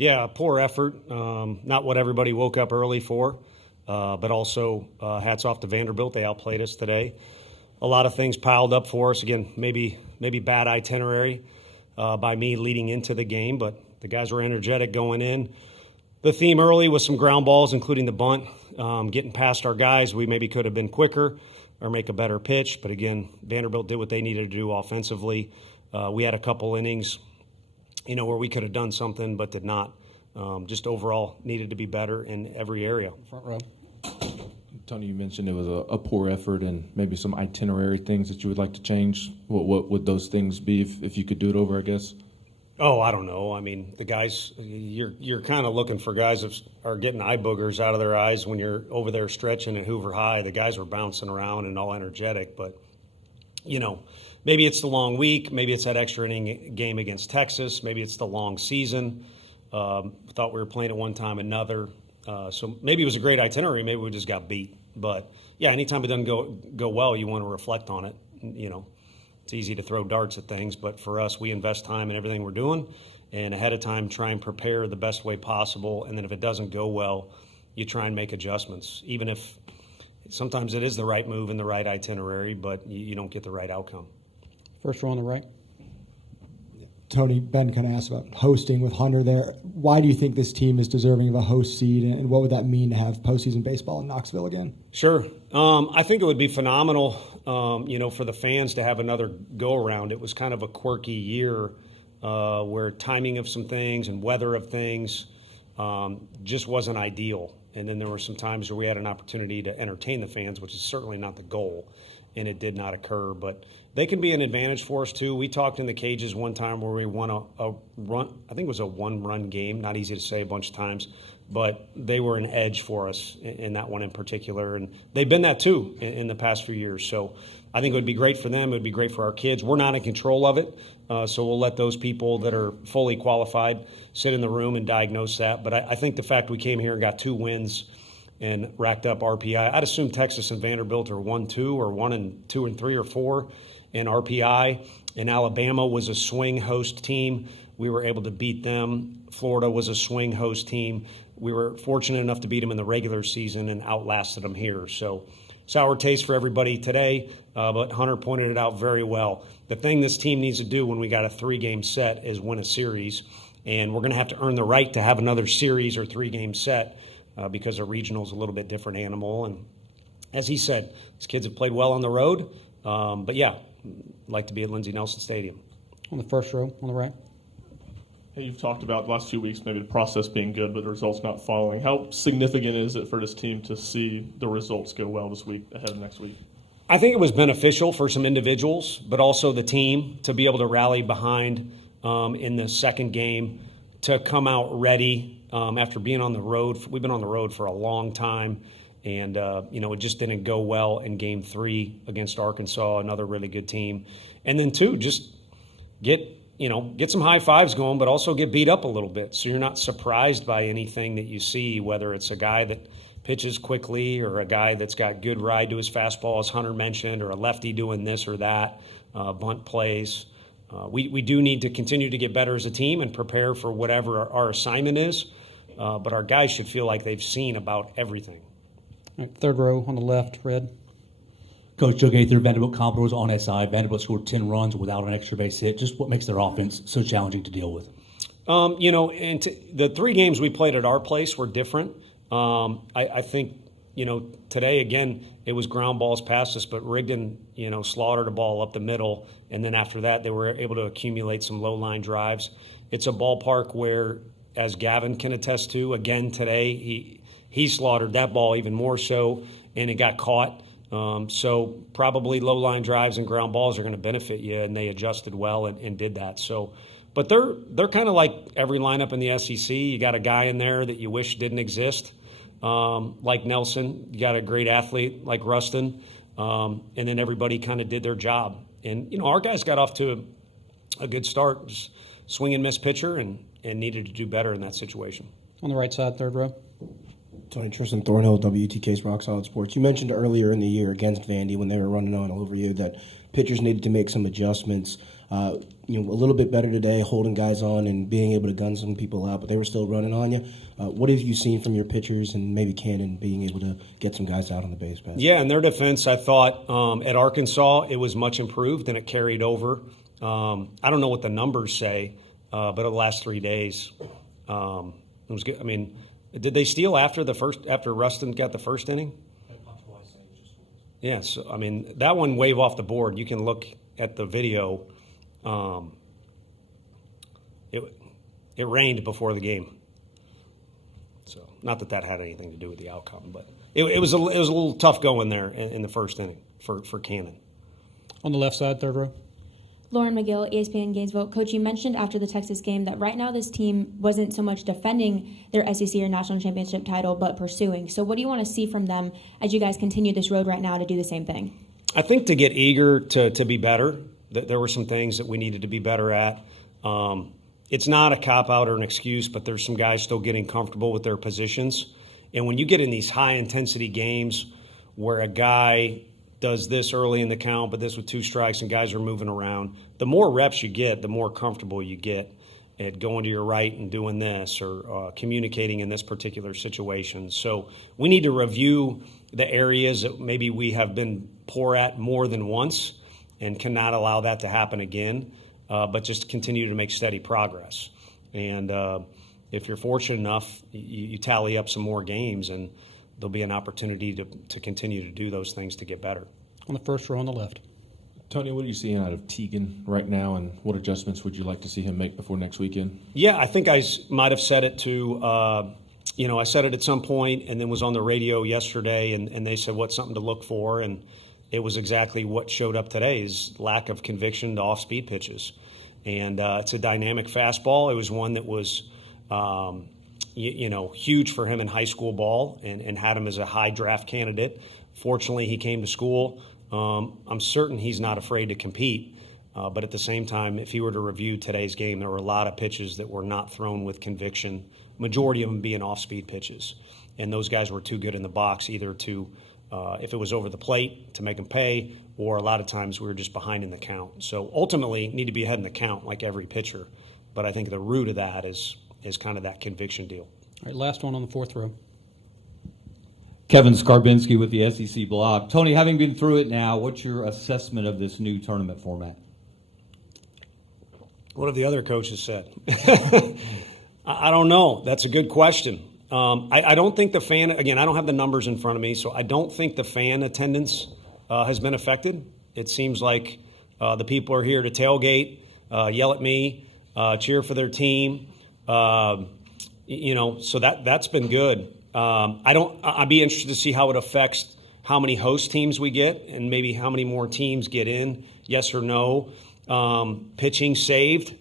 Yeah, poor effort. Not what everybody woke up early for, but also hats off to Vanderbilt. They outplayed us today. A lot of things piled up for us. Again, maybe bad itinerary by me leading into the game, but the guys were energetic going in. The theme early was some ground balls, including the bunt, getting past our guys. We maybe could have been quicker or make a better pitch, but again, Vanderbilt did what they needed to do offensively. We had a couple innings, where we could have done something but did not. Just overall needed to be better in every area. Front row. Tony, you mentioned it was a poor effort and maybe some itinerary things that you would like to change. What would those things be if you could do it over, I guess? Oh, I don't know. I mean, the guys, you're kind of looking for guys that are getting eye boogers out of their eyes when you're over there stretching at Hoover High. The guys were bouncing around and all energetic, but, maybe it's the long week. Maybe it's that extra inning game against Texas. Maybe it's the long season. Thought we were playing at one time another. So maybe it was a great itinerary. Maybe we just got beat. But, yeah, anytime it doesn't go well, you want to reflect on it. It's easy to throw darts at things, but for us, we invest time in everything we're doing and ahead of time try and prepare the best way possible. And then if it doesn't go well, you try and make adjustments, even if sometimes it is the right move and the right itinerary, but you don't get the right outcome. First row on the right. Tony, Ben kind of asked about hosting with Hunter there. Why do you think this team is deserving of a host seed, and what would that mean to have postseason baseball in Knoxville again? Sure. I think it would be phenomenal, for the fans to have another go-around. It was kind of a quirky year where timing of some things and weather of things just wasn't ideal. And then there were some times where we had an opportunity to entertain the fans, which is certainly not the goal, and it did not occur. But they can be an advantage for us, too. We talked in the cages one time where we won a run. I think it was a one-run game. Not easy to say a bunch of times. But they were an edge for us in that one in particular. And they've been that, too, in the past few years. So I think it would be great for them. It would be great for our kids. We're not in control of it. So we'll let those people that are fully qualified sit in the room and diagnose that. But I think the fact we came here and got 2 wins and racked up RPI. I'd assume Texas and Vanderbilt are 1-2 or 1-2 and 3 or 4 in RPI. And Alabama was a swing host team. We were able to beat them. Florida was a swing host team. We were fortunate enough to beat them in the regular season and outlasted them here. So sour taste for everybody today, but Hunter pointed it out very well. The thing this team needs to do when we got a 3-game set is win a series. And we're going to have to earn the right to have another series or 3-game set. Because a regional is a little bit different animal. And as he said, his kids have played well on the road. But, yeah, like to be at Lindsey Nelson Stadium. On the first row on the right. Hey, you've talked about the last few weeks, maybe the process being good, but the results not following. How significant is it for this team to see the results go well this week ahead of next week? I think it was beneficial for some individuals, but also the team to be able to rally behind in the second game, to come out ready. After being on the road, we've been on the road for a long time, and it just didn't go well in Game 3 against Arkansas, another really good team. And then 2, just get some high fives going, but also get beat up a little bit, so you're not surprised by anything that you see, whether it's a guy that pitches quickly or a guy that's got good ride to his fastball, as Hunter mentioned, or a lefty doing this or that, bunt plays. We do need to continue to get better as a team and prepare for whatever our assignment is. But our guys should feel like they've seen about everything. All right, third row on the left, red. Coach Joe Gaither, Vanderbilt Commodores on SI. Vanderbilt scored 10 runs without an extra base hit. Just what makes their offense so challenging to deal with? The 3 games we played at our place were different. I think, today, again, it was ground balls past us, but Rigdon, slaughtered a ball up the middle. And then after that, they were able to accumulate some low-line drives. It's a ballpark where, as Gavin can attest to, again today, he slaughtered that ball even more so, and it got caught. So probably low-line drives and ground balls are going to benefit you, and they adjusted well and did that. So, but they're kind of like every lineup in the SEC. You got a guy in there that you wish didn't exist, like Nelson. You got a great athlete like Rustin, and then everybody kind of did their job. And our guys got off to a good start, just swing and miss pitcher, and needed to do better in that situation. On the right side, third row. Tony Tristan Thornhill, WTK's Rock Solid Sports. You mentioned earlier in the year against Vandy when they were running on over you that pitchers needed to make some adjustments. A little bit better today, holding guys on and being able to gun some people out, but they were still running on you. What have you seen from your pitchers and maybe Cannon being able to get some guys out on the base pass? Yeah, in their defense, I thought at Arkansas it was much improved and it carried over. I don't know what the numbers say, but the last 3 days it was good. I mean, did they steal after Rustin got the first inning? Yeah, so I mean that one wave off the board. You can look at the video. It rained before the game, so not that had anything to do with the outcome, but it was a little tough going there in the first inning for Cannon. On the left side, third row. Lauren McGill, ESPN Gainesville. Coach, you mentioned after the Texas game that right now this team wasn't so much defending their SEC or national championship title, but pursuing. So what do you want to see from them as you guys continue this road right now to do the same thing? I think to get eager to be better. There were some things that we needed to be better at. It's not a cop-out or an excuse, but there's some guys still getting comfortable with their positions. And when you get in these high-intensity games where a guy does this early in the count, but this with 2 strikes and guys are moving around, the more reps you get, the more comfortable you get at going to your right and doing this or communicating in this particular situation. So we need to review the areas that maybe we have been poor at more than once and cannot allow that to happen again, but just continue to make steady progress. And if you're fortunate enough, you tally up some more games and there'll be an opportunity to continue to do those things to get better. On the first row on the left. Tony, what are you seeing out of Teagan right now, and what adjustments would you like to see him make before next weekend? Yeah, I think I might have said it to, I said it at some point and then was on the radio yesterday and they said what's something to look for, and it was exactly what showed up today is lack of conviction to off-speed pitches. And it's a dynamic fastball. It was one that was huge for him in high school ball and had him as a high draft candidate. Fortunately, he came to school. I'm certain he's not afraid to compete, but at the same time, if he were to review today's game, there were a lot of pitches that were not thrown with conviction, majority of them being off-speed pitches. And those guys were too good in the box either to, if it was over the plate, to make them pay, or a lot of times we were just behind in the count. So ultimately, need to be ahead in the count like every pitcher. But I think the root of that is kind of that conviction deal. All right, last one on the fourth row. Kevin Skarbinski with the SEC blog. Tony, having been through it now, what's your assessment of this new tournament format? What have the other coaches said? I don't know. That's a good question. I don't think the fan, again, I don't have the numbers in front of me, so I don't think the fan attendance has been affected. It seems like the people are here to tailgate, yell at me, cheer for their team. So that's been good. I'd be interested to see how it affects how many host teams we get and maybe how many more teams get in, yes or no, pitching saved,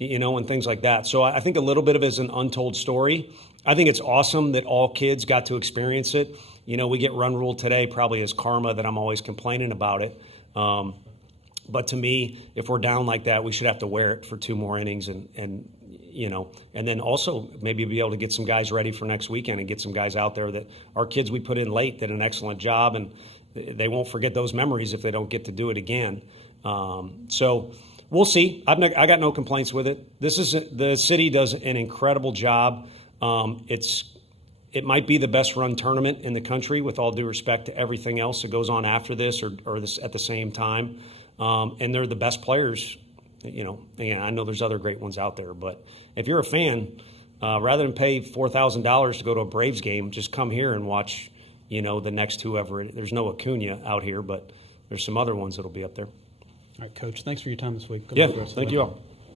and things like that. So I think a little bit of it is an untold story. I think it's awesome that all kids got to experience it. We get run rule today probably as karma that I'm always complaining about it. But to me, if we're down like that, we should have to wear it for 2 more innings and then also maybe be able to get some guys ready for next weekend and get some guys out there that our kids we put in late did an excellent job, and they won't forget those memories if they don't get to do it again. So we'll see. I got no complaints with it. The city does an incredible job. It might be the best run tournament in the country, with all due respect to everything else that goes on after this or this at the same time. And they're the best players. Again, I know there's other great ones out there, but if you're a fan, rather than pay $4,000 to go to a Braves game, just come here and watch, the next whoever. There's no Acuna out here, but there's some other ones that'll be up there. All right, Coach, thanks for your time this week. Good Yeah, luck the rest of the thank way. you all.